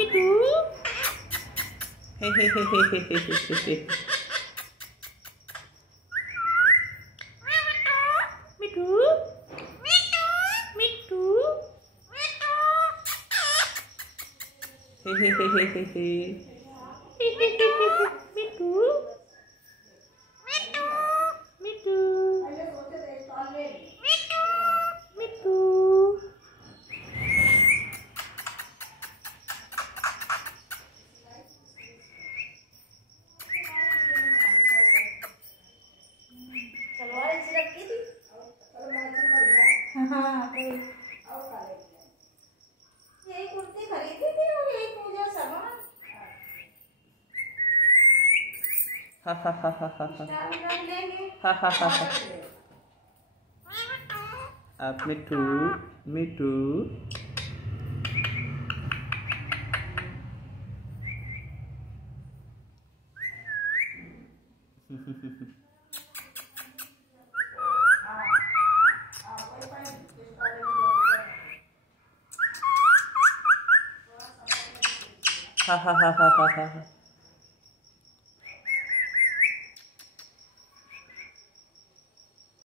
मिठू। हे हे हे हे हे हे हे हे। मिठू मिठू हे हे हे हे हे हे। मिठू मिठू मिठू। हाँ यही कुर्ती खरीदी थी और यही पूजा सामान। हा हा हा हा हा हा हा हा हा। आप मिठू मिठू। हा हा हा हा हा हा।